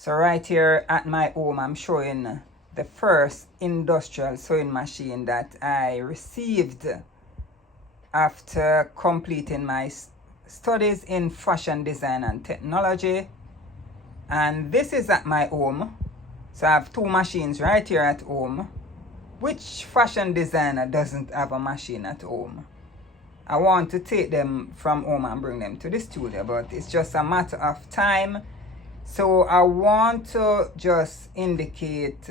So right here at my home, I'm showing the first industrial sewing machine that I received after completing my studies in fashion design and technology. And this is at my home. So I have two machines right here at home. Which fashion designer doesn't have a machine at home? I want to take them from home and bring them to the studio, but it's just a matter of time. So I want to just indicate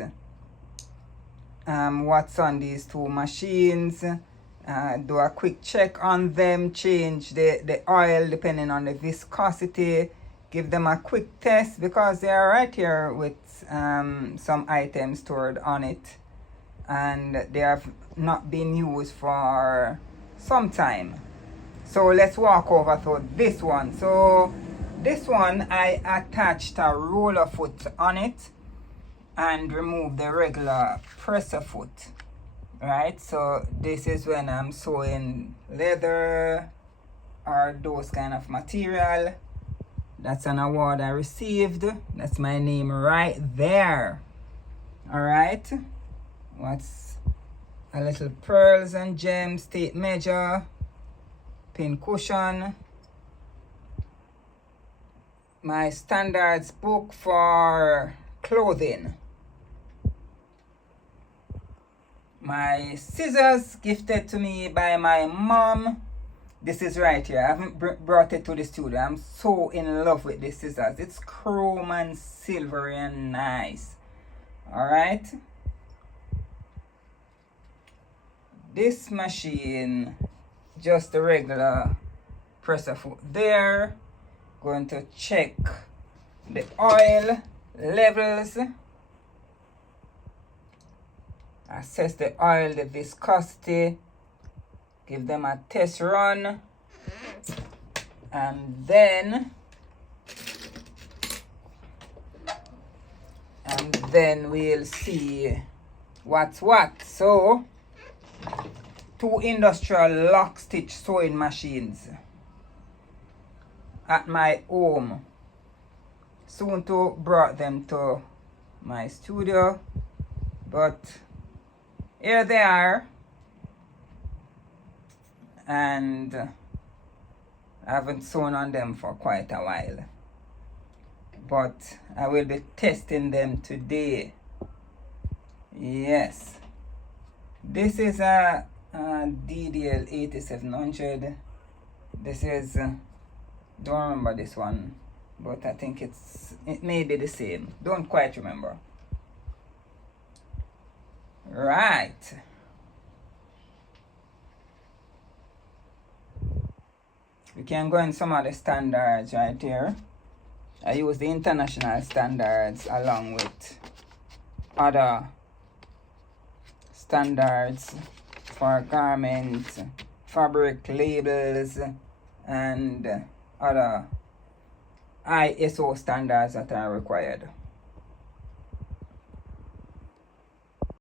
what's on these two machines, do a quick check on them, change the oil depending on the viscosity, give them a quick test because they are right here with some items stored on it and they have not been used for some time. So let's walk over to this one. So this one, I attached a roller foot on it and remove the regular presser foot. Right, so this is when I'm sewing leather or those kind of material. That's an award I received. That's my name right there. All right, what's a little pearls and gems, tape measure, pin cushion, my standards book for clothing, my scissors gifted to me by my mom. This is right here. I haven't brought it to the studio. I'm so in love with this scissors. It's chrome and silvery and nice. All right, this machine, just the regular presser foot there. Going to check the oil levels, assess the oil, the viscosity, give them a test run, and then we'll see what's what. So two industrial lock stitch sewing machines at my home. Soon to brought them to my studio, but here they are, and I haven't sewn on them for quite a while, but I will be testing them today. Yes, this is a DDL 8700. This is don't remember this one, but I think it may be the same. Don't quite remember. Right. We can go in some of the standards right here. I use the international standards along with other standards for garments, fabric labels, and other ISO standards that are required.